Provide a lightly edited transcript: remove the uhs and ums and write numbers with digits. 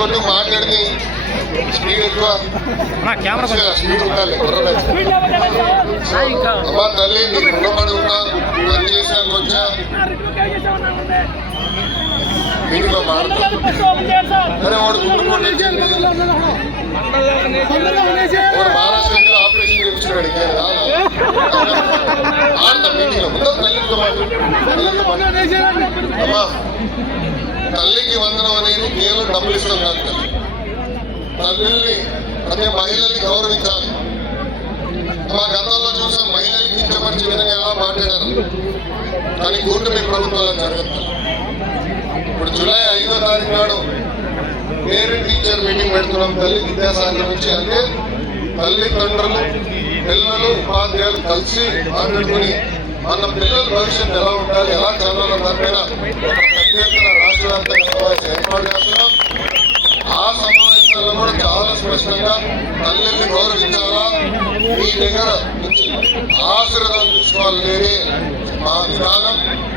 కొట్టి మాట్లాడి స్పీడ్ ఎక్కువ స్పీడ్ ఉండాలి. అమ్మా తల్లి నీకు రుణపడి ఉన్నా, పని చేసాక వచ్చా మీటింగ్లో మారుతాడు. అరే వాడు గుండుకోండి వాడు మహారాష్ట్ర ఆపరేషన్ చేయించుకున్నాడు. ఆడతా మీటింగ్లో ముందు తల్లితో అమ్మా తల్లికి వందనం అనేది కేవలం డబ్బులు ఇస్తాం కాదు. తల్లిని అదే మహిళల్ని గౌరవించాలి. మా గతంలో చూసాం మహిళల్ని కించపరిచే విధంగా ఎలా మాట్లాడారు, కానీ కూటమి ప్రభుత్వాలు జరుగుతుంది. ఇప్పుడు జూలై 5వ తారీఖు నాడు పేరెంట్ టీచర్ మీటింగ్ పెడుతున్నాం. తల్లి విద్యాసాగర్ నుంచి అంటే తల్లిదండ్రులు పిల్లలు ఉపాధ్యాయులు కలిసి మాట్లాడుకుని మన పిల్లల భవిష్యత్తు ఎలా ఉండాలి, ఎలా చదవాలో దాని మీద ఒక పెద్ద ఎత్తున రాష్ట్ర వ్యాప్తంగా సమావేశం ఏర్పాటు చేస్తున్నాం. ఆ సమావేశాల్లో కూడా చాలా స్పష్టంగా తల్లిని గౌరవించాలా, మీ దగ్గర నుంచి ఆశీర్వాదం తీసుకోవాలనేది మా విధానం.